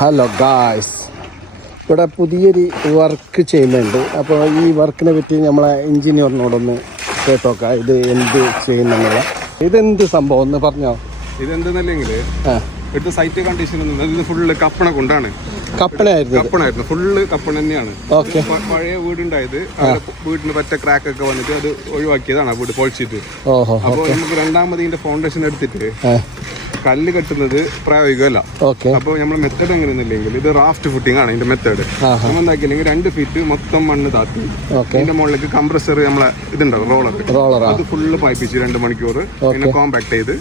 Hello guys, ഇവിടെ പുതിയൊരു work ചെയ്യുന്നുണ്ട്. അപ്പോൾ ഈ വർക്കിനെ പറ്റി നമ്മളെ എഞ്ചിനീയറിനോടൊന്ന് കേട്ടോക്കാം. ഇത് എന്ത് ചെയ്യുന്നുള്ള, ഇതെന്ത് സംഭവം ഒന്ന് പറഞ്ഞോ. ഇതെന്തെന്നല്ലെങ്കിൽ ഇവിടുത്തെ സൈറ്റ് കണ്ടീഷൻ ഇത് ഫുള്ള് കപ്പണ കൊണ്ടാണ്. കപ്പണായിരുന്നു, ഫുള്ള് കപ്പണ തന്നെയാണ്. പഴയ വീടുണ്ടായത് വീടിന് പറ്റ ക്രാക്ക് ഒക്കെ വന്നിട്ട് അത് ഒഴിവാക്കിയതാണ് വീട് പൊളിച്ചിട്ട്. അപ്പോൾ നമുക്ക് രണ്ടാമത് ഇതിന്റെ ഫൗണ്ടേഷൻ എടുത്തിട്ട് കല്ല് കെട്ടുന്നത് പ്രായോഗികമല്ല. അപ്പോൾ നമ്മൾ മെത്തേഡ് എങ്ങനെയെന്നില്ലെങ്കിൽ ഇത് റാഫ്റ്റ് ഫുട്ടിംഗ് ആണ് ഇതിന്റെ മെത്തേഡ്. നമ്മൾ എന്താക്കിയില്ലെങ്കിൽ 2 ഫീറ്റ് മൊത്തം മണ്ണ് താത്തി ഇതിന്റെ മുകളിലേക്ക് കംപ്രസർ നമ്മളെ ഇതുണ്ടാവും റോളർ, അത് ഫുള്ള് പായിപ്പിച്ച് 2 മണിക്കൂർ പിന്നെ കോമ്പാക്ട് ചെയ്ത്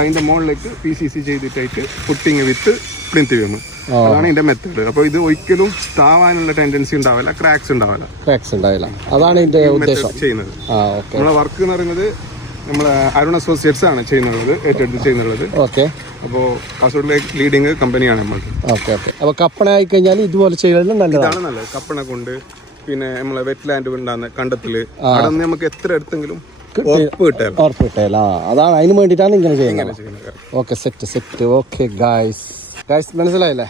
അതിന്റെ മുകളിലേക്ക് PCC ചെയ്തിട്ടായിട്ട് ഫുട്ടിങ് വിത്ത് പ്ലിന്ത് വീണ്. അതാണ് ഇതിന്റെ മെത്തേഡ്. അപ്പോൾ ഇത് ഒരിക്കലും താവാനുള്ള ടെൻഡൻസി ഉണ്ടാവില്ല, ക്രാക്സ് ഉണ്ടാവില്ല. അതാണ് ഇതിന്റെ ഉദ്ദേശം ചെയ്യുന്നത്. നമ്മളെ വർക്ക് എന്ന് പറയുന്നത് നമ്മളെ അരുൺ അസോസിയേറ്റ്സ് ആണ് ചെയ്യുന്നത്, ഏറ്റെടുത്ത് ചെയ്യുന്നത്. അപ്പോൾ കാസർഗോഡിലെ ലീഡിങ് കമ്പനിയാണ് നമ്മൾ. അപ്പോൾ കപ്പണ ആയി കഴിഞ്ഞാൽ ഇതുപോലെ ചെയ്യുന്നത് നല്ലതാണ്. നല്ലത് കപ്പണ കൊണ്ട് പിന്നെ നമ്മളെ വെറ്റ് ലാൻഡ് ഉണ്ടാകുന്ന കണ്ടത്തില് അവിടെ നിന്ന് നമുക്ക് എത്ര എടുത്തെങ്കിലും ഉറപ്പ് കിട്ടാല. അതാണ് അതിന് വേണ്ടിയിട്ടാണ് ഇങ്ങനെ ചെയ്യുന്നത്. സെറ്റ്. ഓക്കെ ഗായ്സ് മനസ്സിലായില്ലേ?